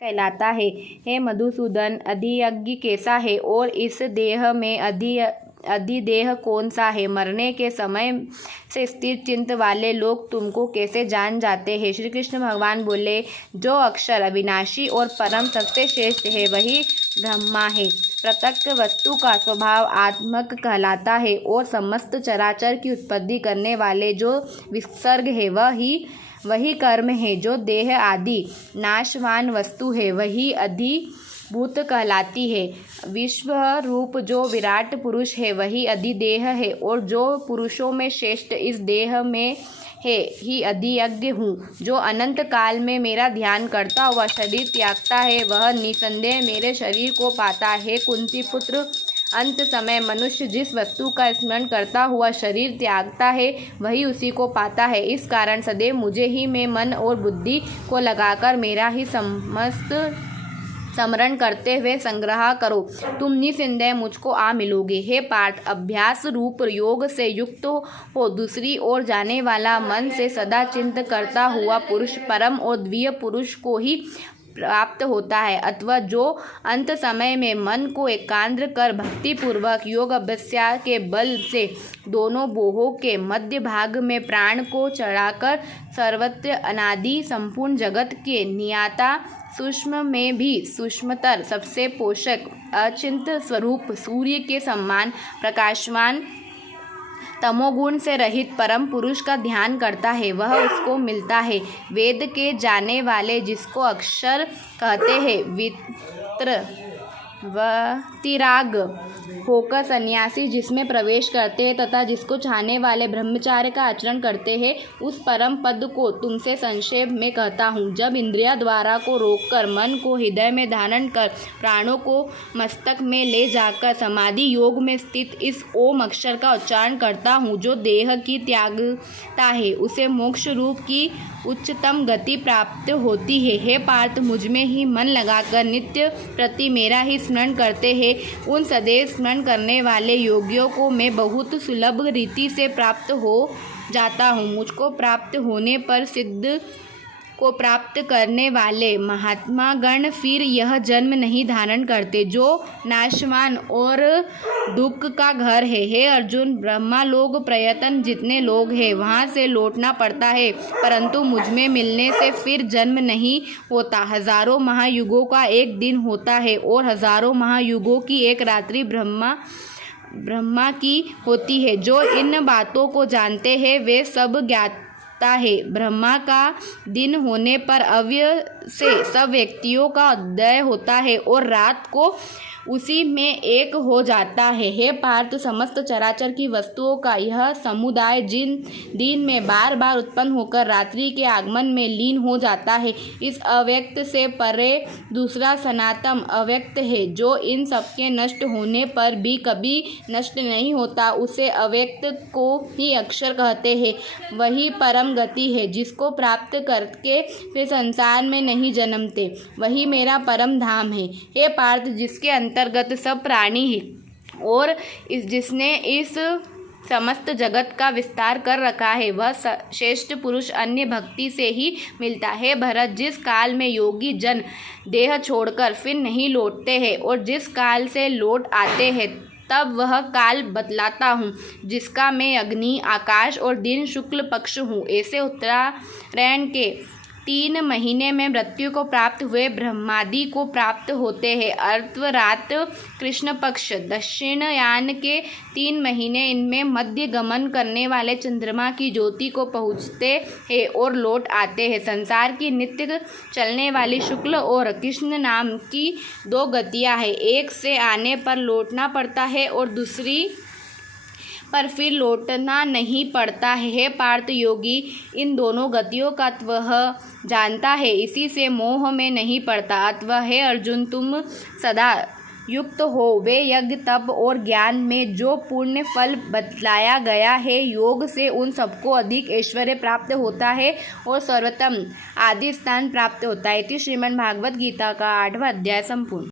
कहलाता है। हे मधुसूदन, अधियज्ञ कैसा है और इस देह में अधिदेह कौन सा है? मरने के समय से स्थिर चित्त वाले लोग तुमको कैसे जान जाते हैं? श्री कृष्ण भगवान बोले, जो अक्षर अविनाशी और परम सबसे श्रेष्ठ है वही ब्रह्मा है। प्रत्यक्ष वस्तु का स्वभाव आत्मक कहलाता है और समस्त चराचर की उत्पत्ति करने वाले जो विसर्ग है वही कर्म है। जो देह आदि नाशवान वस्तु है वही अधिभूत कहलाती है। विश्व रूप जो विराट पुरुष है वही अधिदेह है और जो पुरुषों में श्रेष्ठ इस देह में है ही अधियज्ञ हूँ। जो अनंत काल में मेरा ध्यान करता हुआ शरीर त्यागता है वह निसंदेह मेरे शरीर को पाता है। कुंती पुत्र, अंत समय मनुष्य जिस वस्तु का स्मरण करता हुआ शरीर त्यागता है वही उसी को पाता है। इस कारण सदैव मुझे ही में मन और बुद्धि को लगाकर मेरा ही समस्त स्मरण करते हुए संग्रह करो, तुम निसंदेह मुझको आ मिलोगे। हे पार्थ, अभ्यास रूप योग से युक्त हो दूसरी ओर जाने वाला मन से सदा चिंतन करता हुआ पुरुष परम और द्वितीय पुरुष को ही प्राप्त होता है। अथवा जो अंत समय में मन को एकाग्र कर भक्तिपूर्वक योग अभ्यास के बल से दोनों बाहों के मध्य भाग में प्राण को चढ़ाकर सर्वत्र अनादि संपूर्ण जगत के नियाता, सूक्ष्म में भी सूक्ष्मतर, सबसे पोषक अचिंत स्वरूप सूर्य के समान प्रकाशवान तमोगुण से रहित परम पुरुष का ध्यान करता है वह उसको मिलता है। वेद के जाने वाले जिसको अक्षर कहते हैं, वितराग होकर सन्यासी जिसमें प्रवेश करते हैं तथा जिसको चाहने वाले ब्रह्मचार्य का आचरण करते हैं, उस परम पद को तुमसे संक्षेप में कहता हूँ। जब इंद्रिया द्वारा को रोककर मन को हृदय में धारण कर प्राणों को मस्तक में ले जाकर समाधि योग में स्थित इस ओम अक्षर का उच्चारण करता हूँ, जो देह की त्यागता है, उसे मोक्ष रूप की उच्चतम गति प्राप्त होती है। हे पार्थ, मुझमें ही मन लगाकर नित्य प्रति मेरा ही स्मरण करते हैं उन सदैव स्मरण करने वाले योगियों को मैं बहुत सुलभ रीति से प्राप्त हो जाता हूँ। मुझको प्राप्त होने पर सिद्ध को प्राप्त करने वाले महात्मा गण फिर यह जन्म नहीं धारण करते जो नाशवान और दुख का घर है। हे अर्जुन, ब्रह्मा लोग प्रयत्न जितने लोग हैं वहाँ से लौटना पड़ता है, परंतु मुझमें मिलने से फिर जन्म नहीं होता। हजारों महायुगों का एक दिन होता है और हजारों महायुगों की एक रात्रि ब्रह्मा की होती है। जो इन बातों को जानते हैं वे सब ज्ञात है। ब्रह्मा का दिन होने पर अव्यय से सब व्यक्तियों का उदय होता है और रात को उसी में एक हो जाता है। हे पार्थ, समस्त चराचर की वस्तुओं का यह समुदाय जिन दिन में बार बार उत्पन्न होकर रात्रि के आगमन में लीन हो जाता है, इस अव्यक्त से परे दूसरा सनातन अव्यक्त है जो इन सबके नष्ट होने पर भी कभी नष्ट नहीं होता, उसे अव्यक्त को ही अक्षर कहते हैं। वही परम गति है जिसको प्राप्त करके वे संसार में नहीं जन्मते, वही मेरा परम धाम है। हे पार्थ, जिसके अंतर्गत सब प्राणी है और जिसने इस समस्त जगत का विस्तार कर रखा है वह श्रेष्ठ पुरुष अन्य भक्ति से ही मिलता है। भरत, जिस काल में योगी जन देह छोड़कर फिर नहीं लौटते हैं और जिस काल से लौट आते हैं तब वह काल बतलाता हूँ, जिसका मैं अग्नि, आकाश और दिन शुक्ल पक्ष हूँ। ऐसे उत्तरायण के 3 महीने में मृत्यु को प्राप्त हुए ब्रह्मादि को प्राप्त होते हैं। अर्धरात कृष्ण पक्ष दक्षिणयान के 3 महीने इनमें मध्य गमन करने वाले चंद्रमा की ज्योति को पहुँचते हैं और लौट आते हैं। संसार की नित्य चलने वाली शुक्ल और कृष्ण नाम की 2 गतियाँ हैं, एक से आने पर लौटना पड़ता है और दूसरी पर फिर लौटना नहीं पड़ता है। हे पार्थ, योगी इन दोनों गतियों का वह जानता है, इसी से मोह में नहीं पड़ता। अथवा हे अर्जुन, तुम सदा युक्त हो वे यज्ञ, तप और ज्ञान में जो पुण्य फल बतलाया गया है, योग से उन सबको अधिक ऐश्वर्य प्राप्त होता है और सर्वोत्तम आदि स्थान प्राप्त होता है। श्रीमद् भागवत गीता का 8वां अध्याय संपूर्ण।